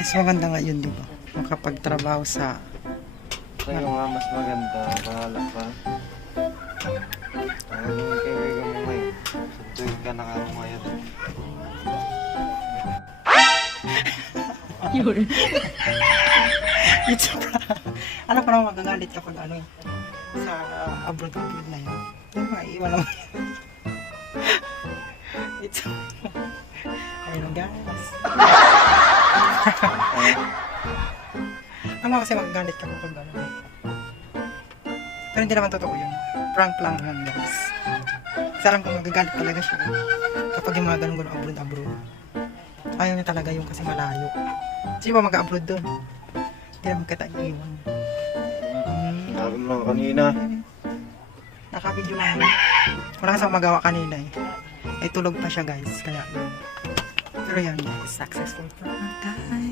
Mas maganda nga yun, di ba? Makapagtrabaho sa... Sa'yo nga mas maganda. Bahala pa. Ano yung kaibigan mo ngayon? Sunduin ka na nga mo ngayon. Yun. It's a prank. Alam ko naman magagalit kapag ano eh. Sa abroad na yun. Yung maiiwan naman yun. It's a ayun guys. Ang mga kasi magagalit ka kapag ano. Pero hindi naman totoo yun. Prank lang yun guys. Kasi alam ko magagalit talaga siya. Kapag yung mga ganun abroad. Ayaw niya talaga yung kasi malayo. Kasi ba mag-upload doon? Hindi naman kita iiwan. Sabi mo lang kanina. Nakabidyo lang yun. Wala kasang magawa kanina eh. Ay tulog pa siya guys. Kaya yun. Pero yan guys, successful prank guys.